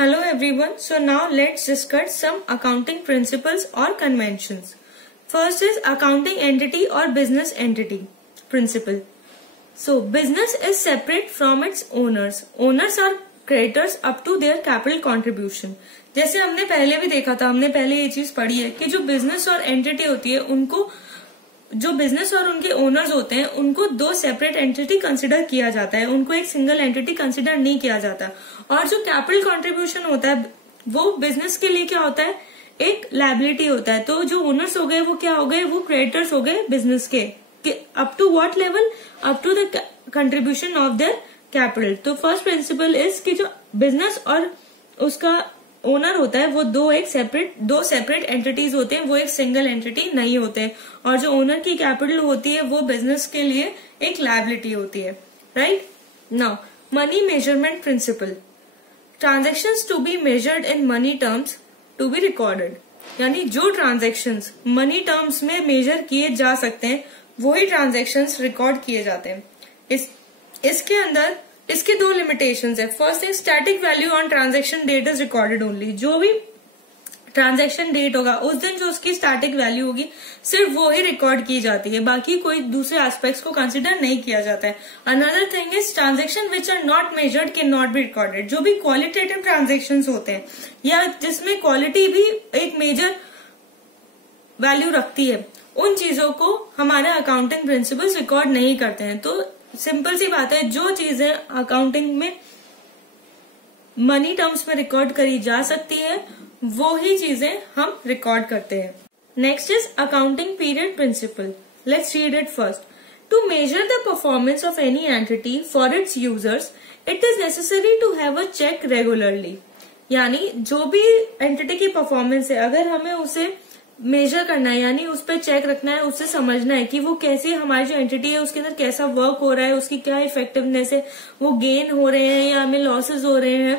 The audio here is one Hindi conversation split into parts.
Hello everyone. So now let's discuss some accounting principles or conventions. First is accounting entity or business entity principle. So business is separate from its owners. Owners are creditors up to their capital contribution. जैसे हमने पहले भी देखा था, हमने पहले ये चीज पढ़ी है कि जो बिजनेस और एंटिटी होती है उनको जो बिजनेस और उनके ओनर्स होते हैं उनको दो सेपरेट एंटिटी कंसिडर किया जाता है, उनको एक सिंगल एंटिटी कंसिडर नहीं किया जाता। और जो कैपिटल कंट्रीब्यूशन होता है वो बिजनेस के लिए क्या होता है, एक लायबिलिटी होता है। तो जो ओनर्स हो गए वो क्या हो गए, वो क्रेडिटर्स हो गए बिजनेस के up to what level, up to the contribution of their capital. तो फर्स्ट प्रिंसिपल इज कि जो बिजनेस और उसका ओनर होता है वो दो सेपरेट एंटिटीज होते हैं, वो एक सिंगल एंटिटी नहीं होते। और जो ओनर की कैपिटल होती है वो बिजनेस के लिए एक लायबिलिटी होती है, right. Now money measurement principle, transactions to be measured in money terms to be recorded, यानी जो ट्रांजेक्शन्स मनी टर्म्स में मेजर किए जा सकते हैं वही ट्रांजेक्शन्स रिकॉर्ड किए जाते हैं। इसके अंदर इसके दो लिमिटेशंस है। First is static value on transaction date is recorded only. जो भी ट्रांजैक्शन डेट होगा उस दिन जो उसकी स्टैटिक वैल्यू होगी सिर्फ वो ही रिकॉर्ड की जाती है, बाकी कोई दूसरे एस्पेक्ट्स को कंसिडर नहीं किया जाता है। Another thing is transaction which are not measured can not be recorded. जो भी क्वालिटेटिव ट्रांजैक्शंस होते हैं या जिसमें क्वालिटी भी एक मेजर वैल्यू रखती है, उन चीजों को हमारे अकाउंटिंग प्रिंसिपल्स रिकॉर्ड नहीं करते हैं। तो सिंपल सी बात है, जो चीजें अकाउंटिंग में मनी टर्म्स में रिकॉर्ड करी जा सकती है वो ही चीजें हम रिकॉर्ड करते हैं। Next is accounting period principle. Let's read it first. To measure the performance of any entity for its users it is necessary to have a check regularly. यानी जो भी एंटिटी की परफॉर्मेंस है अगर हमें उसे मेजर करना है, यानी उस पर चेक रखना है, उससे समझना है कि वो कैसी हमारी जो एंटिटी है उसके अंदर कैसा वर्क हो रहा है, उसकी क्या इफेक्टिवनेस है, वो गेन हो रहे हैं या हमें लॉसेस हो रहे हैं,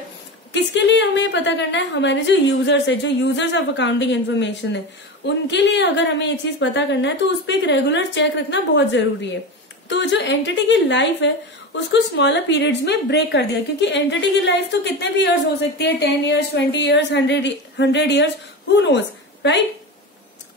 किसके लिए हमें पता करना है, हमारे जो यूजर्स है, जो यूजर्स ऑफ अकाउंटिंग इन्फॉर्मेशन है उनके लिए अगर हमें ये चीज पता करना है तो उस पर एक रेगुलर चेक रखना बहुत जरूरी है। तो जो एंटिटी की लाइफ है उसको स्मॉलर पीरियड्स में ब्रेक कर दिया, क्योंकि एंटिटी की लाइफ तो कितने भी ईयर्स हो सकती है, 10 years, 20 years, 100 years, who knows, right.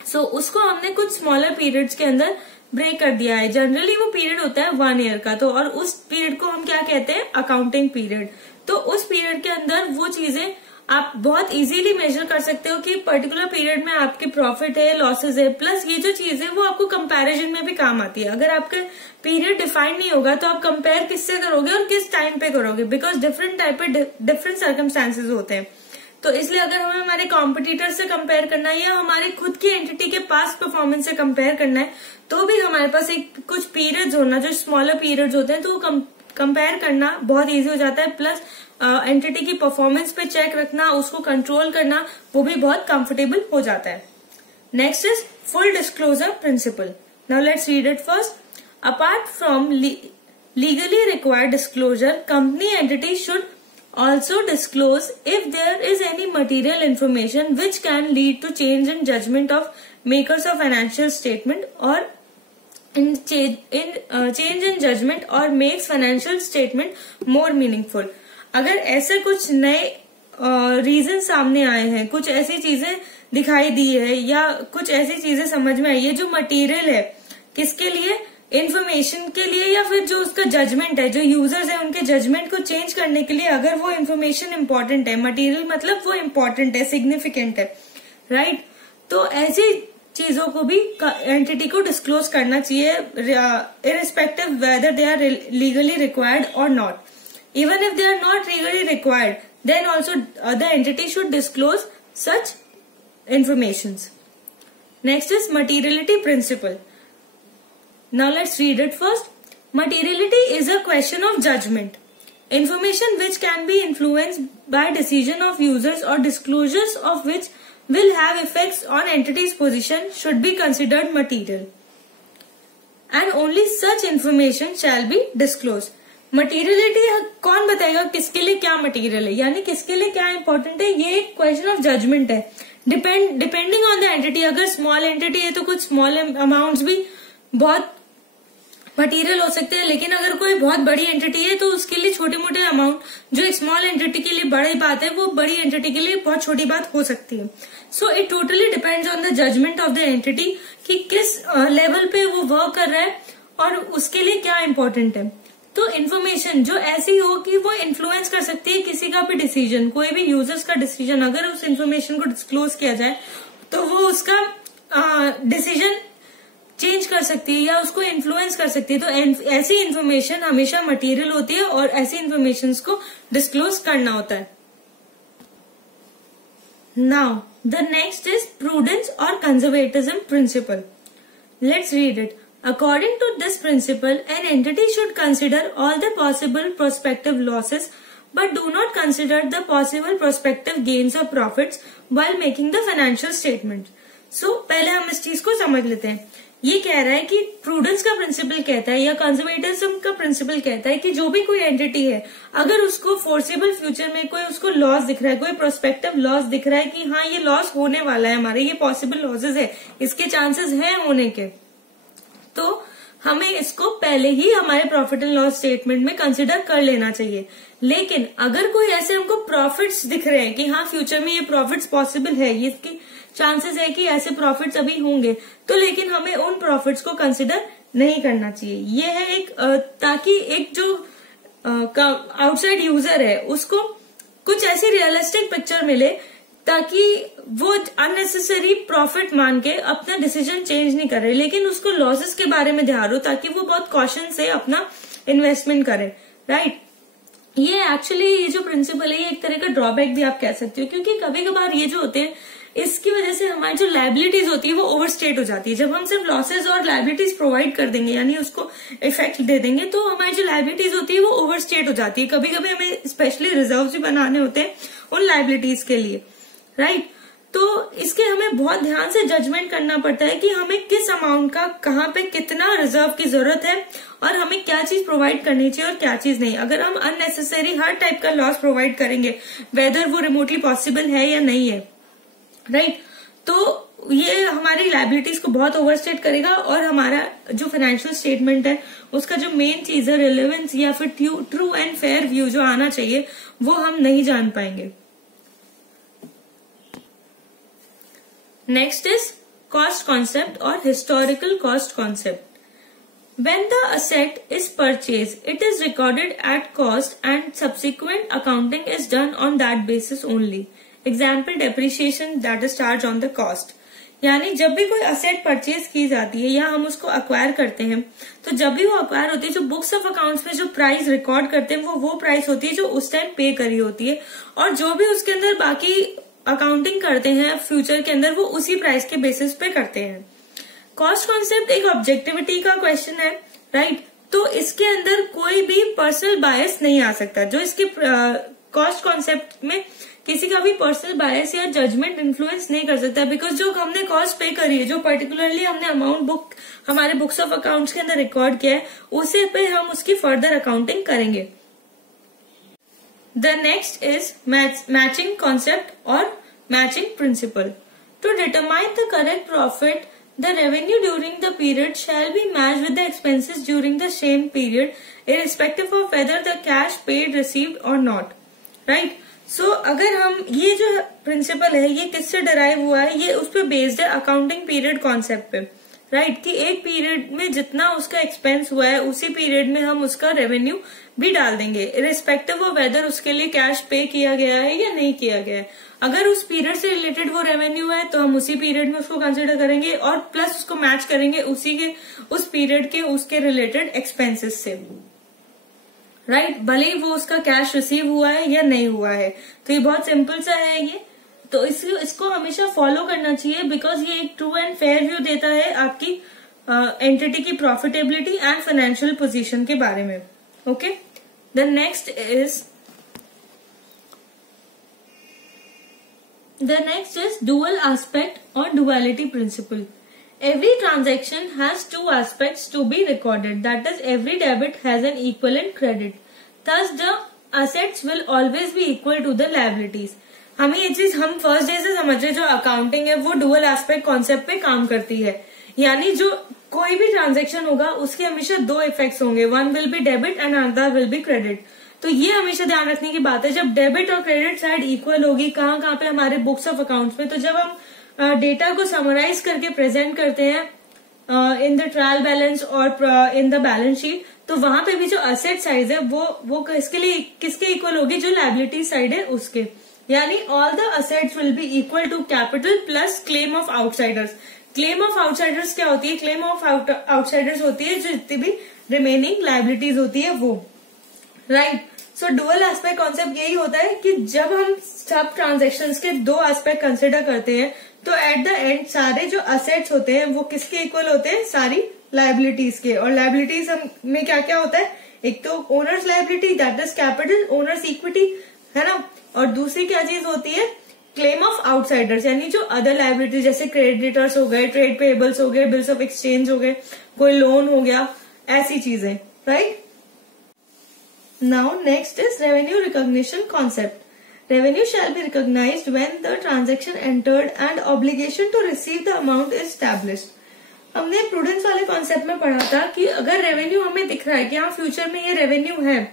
So उसको हमने कुछ स्मॉलर पीरियड्स के अंदर ब्रेक कर दिया है। जनरली वो पीरियड होता है 1 ईयर का, तो और उस पीरियड को हम क्या कहते हैं, अकाउंटिंग पीरियड। तो उस पीरियड के अंदर वो चीजें आप बहुत इजीली मेजर कर सकते हो कि पर्टिकुलर पीरियड में आपके प्रॉफिट है, लॉसेज है, प्लस ये जो चीज है वो आपको कंपैरिजन में भी काम आती है। अगर आपका पीरियड डिफाइंड नहीं होगा तो आप कंपेयर किससे करोगे और किस टाइम पे करोगे, बिकॉज डिफरेंट टाइप पे डिफरेंट सर्कमस्टांसेस होते हैं। तो इसलिए अगर हमें हमारे कॉम्पिटिटर से कंपेयर करना है या हमारी खुद की एंटिटी के पास परफॉर्मेंस से कंपेयर करना है तो भी हमारे पास एक कुछ पीरियड्स होना, जो स्मॉलर पीरियड्स होते हैं, तो वो कंपेयर करना बहुत इजी हो जाता है। प्लस एंटिटी की परफॉर्मेंस पे चेक रखना, उसको कंट्रोल करना, वो भी बहुत कंफर्टेबल हो जाता है। Next is full disclosure principle. Now let's read it first. Apart from legally required disclosure, company entity should also disclose if there is any material information which can lead to change in judgment of makers of financial statement or change in judgment or makes financial statement more meaningful। अगर ऐसे कुछ नए रीजन सामने आए हैं, कुछ ऐसी चीजें दिखाई दी है या कुछ ऐसी चीजें समझ में आई है जो मटेरियल है किसके लिए, इन्फॉर्मेशन के लिए, या फिर जो उसका जजमेंट है, जो यूजर्स है उनके जजमेंट को चेंज करने के लिए, अगर वो इन्फॉर्मेशन इंपॉर्टेंट है, मटेरियल मतलब वो इंपॉर्टेंट है, सिग्निफिकेंट है, राइट। तो ऐसी चीजों को भी एंटिटी को डिस्क्लोज करना चाहिए, irrespective whether they are legally required और not. Even if they are not legally required then also the entity should disclose such information. Next is materiality principle. Now let's read it first. Materiality is a question of judgment. Information which can be influenced by decision of users or disclosures of which will have effects on entity's position should be considered material. And only such information shall be disclosed. Materiality कौन बताएगा किसके लिए क्या मटेरियल है, यानी किसके लिए क्या इंपॉर्टेंट है, ये एक क्वेश्चन ऑफ जजमेंट है। डिपेंडिंग ऑन द एंटिटी, अगर स्मॉल एंटिटी है तो कुछ स्मॉल अमाउंट्स भी बहुत मटेरियल हो सकते हैं, लेकिन अगर कोई बहुत बड़ी एंटिटी है तो उसके लिए छोटे मोटे अमाउंट जो एक स्मॉल एंटिटी के लिए बड़ी बात है वो बड़ी एंटिटी के लिए बहुत छोटी बात हो सकती है. So it totally depends on the judgement of the entity कि किस लेवल पे वो वर्क कर रहा है और उसके लिए क्या इम्पोर्टेंट है. तो इन्फॉर्मेशन जो ऐसी हो कि वो इन्फ्लुएंस कर सकती है किसी का भी डिसीजन, कोई भी यूजर्स का डिसीजन, अगर उस इन्फॉर्मेशन को डिस्क्लोज किया जाए तो वो उसका डिसीजन चेंज कर सकती है या उसको इन्फ्लुएंस कर सकती है. तो ऐसी इन्फॉर्मेशन हमेशा मटेरियल होती है और ऐसी इन्फॉर्मेशन को डिस्क्लोज करना होता है. Now the next is prudence और conservatism principle. Let's read it. According to this principle, an entity should consider all the possible prospective losses but do not consider the possible prospective gains or profits while making the financial statement. So, पहले हम इस चीज को समझ लेते हैं. ये कह रहा है कि प्रूडेंस का प्रिंसिपल कहता है या कंजर्वेटिज्म का प्रिंसिपल कहता है कि जो भी कोई एंटिटी है, अगर उसको फोर्सेबल फ्यूचर में कोई उसको लॉस दिख रहा है, कोई प्रोस्पेक्टिव लॉस दिख रहा है कि हाँ ये लॉस होने वाला है, हमारे ये पॉसिबल लॉसेज है, इसके चांसेस हैं होने के, तो हमें इसको पहले ही हमारे प्रॉफिट एंड लॉस स्टेटमेंट में कंसिडर कर लेना चाहिए. लेकिन अगर कोई ऐसे हमको प्रॉफिट्स दिख रहे हैं कि हाँ फ्यूचर में ये प्रॉफिट्स पॉसिबल है, ये इसके चांसेस है कि ऐसे प्रॉफिट्स अभी होंगे, तो लेकिन हमें उन प्रॉफिट्स को कंसिडर नहीं करना चाहिए. ये है एक ताकि एक जो आउटसाइड यूजर है उसको कुछ ऐसी रियलिस्टिक पिक्चर मिले ताकि वो अननेसेसरी प्रॉफिट मान के अपना डिसीजन चेंज नहीं करे, लेकिन उसको लॉसेस के बारे में ध्यान हो ताकि वो बहुत कॉशन से अपना इन्वेस्टमेंट करे. राइट. ये एक्चुअली ये जो प्रिंसिपल है ये एक तरह का ड्रॉबैक भी आप कह सकते हो, क्योंकि कभी कभार ये जो होते हैं इसकी वजह से हमारी जो लायबिलिटीज होती है वो ओवरस्टेट हो जाती है. जब हम सिर्फ लॉसेज और लायबिलिटीज प्रोवाइड कर देंगे यानी उसको इफेक्ट दे देंगे तो हमारी जो लायबिलिटीज होती है वो ओवरस्टेट हो जाती है. कभी कभी हमें स्पेशली रिजर्व भी बनाने होते हैं उन लायबिलिटीज के लिए. राइट. तो इसके हमें बहुत ध्यान से जजमेंट करना पड़ता है कि हमें किस अमाउंट का कहाँ पे कितना रिजर्व की जरूरत है और हमें क्या चीज प्रोवाइड करनी चाहिए और क्या चीज नहीं. अगर हम अननेसेसरी हर टाइप का लॉस प्रोवाइड करेंगे वेदर वो रिमोटली पॉसिबल है या नहीं है, राइट, तो ये हमारी लायबिलिटीज को बहुत ओवरस्टेट करेगा और हमारा जो फाइनेंशियल स्टेटमेंट है उसका जो मेन चीज है रिलेवेंस या फिर ट्रू एंड फेयर व्यू जो आना चाहिए वो हम नहीं जान पाएंगे. Next is cost concept or historical cost concept. When the asset is purchased, it is recorded at cost and subsequent accounting is done on that basis only. Example, depreciation that is charged on the cost. यानी जब भी कोई असेट परचेज की जाती है या हम उसको अक्वायर करते हैं तो जब भी वो अक्वायर होती है जो बुक्स ऑफ अकाउंट्स में जो प्राइस रिकॉर्ड करते हैं वो प्राइस होती है जो उस टाइम पे करी होती है और जो भी उसके अंदर बाकी अकाउंटिंग करते हैं फ्यूचर के अंदर वो उसी प्राइस के बेसिस पे करते हैं. कॉस्ट कॉन्सेप्ट एक ऑब्जेक्टिविटी का क्वेश्चन है. राइट. तो इसके अंदर कोई भी पर्सनल बायस नहीं आ सकता. जो इसके कॉस्ट कॉन्सेप्ट में किसी का भी पर्सनल बायस या जजमेंट इन्फ्लुएंस नहीं कर सकता बिकॉज जो हमने कॉस्ट पे करी है, जो पर्टिकुलरली हमने अमाउंट बुक हमारे बुक्स ऑफ अकाउंट्स के अंदर रिकॉर्ड किया है उसे पे हम उसकी फर्दर अकाउंटिंग करेंगे. The next is matching concept or matching principle. To determine the correct profit, the revenue during the period shall be matched with the expenses during the same period, irrespective of whether the cash paid received or not. Right? So, अगर हम ये जो प्रिंसिपल है ये किससे डराइव हुआ है, ये उस पर बेस्ड है अकाउंटिंग पीरियड कॉन्सेप्ट पे. राइट. कि एक पीरियड में जितना उसका एक्सपेंस हुआ है उसी पीरियड में हम उसका रेवेन्यू भी डाल देंगे इरिस्पेक्टिव ऑफ वेदर उसके लिए कैश पे किया गया है या नहीं किया गया है. अगर उस पीरियड से रिलेटेड वो रेवेन्यू है तो हम उसी पीरियड में उसको कंसिडर करेंगे और प्लस उसको मैच करेंगे उसी के उस पीरियड के उसके रिलेटेड एक्सपेंसेस से. राइट. भले ही वो उसका कैश रिसीव हुआ है या नहीं हुआ है. तो ये बहुत सिंपल सा है ये. तो इसको हमेशा फॉलो करना चाहिए बिकॉज ये एक ट्रू एंड फेयर व्यू देता है आपकी एंटिटी की प्रॉफिटेबिलिटी एंड फाइनेंशियल पोजीशन के बारे में. Okay. The next is dual aspect और duality principle. Every transaction has two aspects to be recorded. That is, every debit has an equivalent credit. Thus, the assets will always be equal to the liabilities. हमें ये चीज हम फर्स्ट डे से समझ रहे जो अकाउंटिंग है वो डुअल एस्पेक्ट कॉन्सेप्ट पे काम करती है. यानी जो कोई भी ट्रांजेक्शन होगा उसके हमेशा दो इफेक्ट्स होंगे, one will be debit and another will be credit. तो ये हमेशा ध्यान रखने की बात है, जब डेबिट और क्रेडिट साइड इक्वल होगी, कहाँ कहाँ पे हमारे बुक्स ऑफ अकाउंट्स में, तो जब हम डेटा को समराइज करके प्रेजेंट करते हैं इन द ट्रायल बैलेंस और इन द बैलेंस शीट, तो वहां पे भी जो असेट साइड है वो किसके इक्वल होगी, जो लायबिलिटी साइड है उसके। यानी all the assets will be equal to capital plus claim of outsiders. Claim of outsiders क्या होती है? क्लेम ऑफ आउटसाइडर्स होती है जो जितनी भी रिमेनिंग लायबिलिटीज होती है वो, राइट। सो डुअल एस्पेक्ट कॉन्सेप्ट यही होता है कि जब हम सब ट्रांजेक्शन्स के दो एस्पेक्ट कंसिडर करते हैं तो एट द एंड सारे जो असेट्स होते हैं वो किसके इक्वल होते हैं? सारी लायबिलिटीज के। और लायबिलिटीज में क्या क्या होता है? एक तो owners liability, that is capital, owners equity, है ना। और दूसरी क्या चीज होती है? क्लेम ऑफ आउटसाइडर्स, यानी जो अदर लायबिलिटी जैसे क्रेडिटर्स हो गए, ट्रेड पेएबल्स हो गए, बिल्स ऑफ एक्सचेंज हो गए, कोई लोन हो गया, ऐसी चीजें, right. Now next is revenue recognition concept. Revenue shall be recognized when the transaction entered and obligation to receive the amount is established. हमने प्रूडेंस वाले कॉन्सेप्ट में पढ़ा था कि अगर रेवेन्यू हमें दिख रहा है कि हाँ फ्यूचर में ये रेवेन्यू है,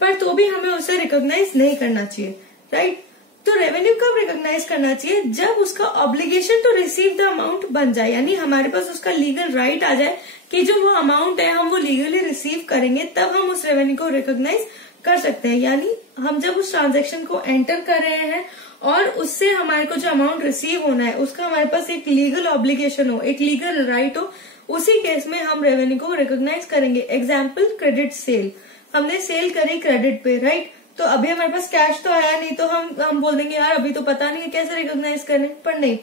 पर तो भी हमें उसे रिकॉग्नाइज नहीं करना चाहिए, राइट। तो रेवेन्यू कब रिकॉग्नाइज करना चाहिए? जब उसका obligation to receive the amount बन जाए, यानी हमारे पास उसका लीगल राइट आ जाए कि जो वो अमाउंट है हम वो लीगली रिसीव करेंगे, तब हम उस रेवेन्यू को रिकॉग्नाइज कर सकते हैं। यानी हम जब उस ट्रांजेक्शन को एंटर कर रहे हैं और उससे हमारे को जो अमाउंट रिसीव होना है उसका हमारे पास एक लीगल ऑब्लिगेशन हो, एक लीगल राइट हो, उसी केस में हम रेवेन्यू को रिकॉग्नाइज करेंगे। एग्जाम्पल, क्रेडिट सेल, हमने सेल करी क्रेडिट पे, राइट। तो अभी हमारे पास कैश तो आया नहीं, तो हम बोल देंगे यार अभी तो पता नहीं है कैसे रिकॉग्नाइज करें, पर नहीं,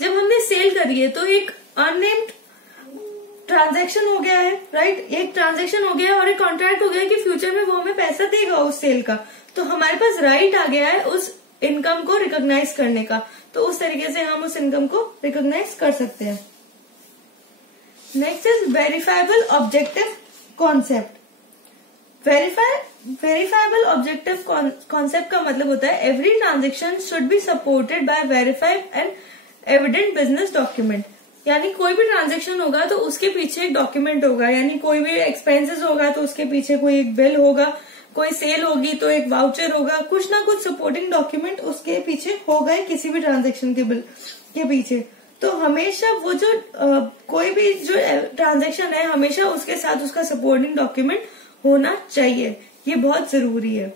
जब हमने सेल करी है तो एक अननेम्ड ट्रांजैक्शन हो गया है, राइट। एक ट्रांजैक्शन हो गया और एक कॉन्ट्रैक्ट हो गया कि फ्यूचर में वो हमें पैसा देगा उस सेल का, तो हमारे पास राइट आ गया है उस इनकम को रिकॉग्नाइज करने का, तो उस तरीके से हम उस इनकम को रिकॉग्नाइज कर सकते हैं। Next is verifiable objective concept. Verifiable objective concept का मतलब होता है every transaction should be supported by verified and evident business document. यानी कोई भी ट्रांजेक्शन होगा तो उसके पीछे एक डॉक्यूमेंट होगा, यानी कोई भी एक्सपेंसेस होगा तो उसके पीछे कोई एक बिल होगा, कोई सेल होगी तो एक वाउचर होगा, कुछ ना कुछ सपोर्टिंग डॉक्यूमेंट उसके पीछे होगा किसी भी ट्रांजेक्शन के बिल के पीछे। तो हमेशा वो जो कोई भी जो ट्रांजेक्शन है हमेशा उसके साथ उसका सपोर्टिंग डॉक्यूमेंट होना चाहिए, ये बहुत जरूरी है।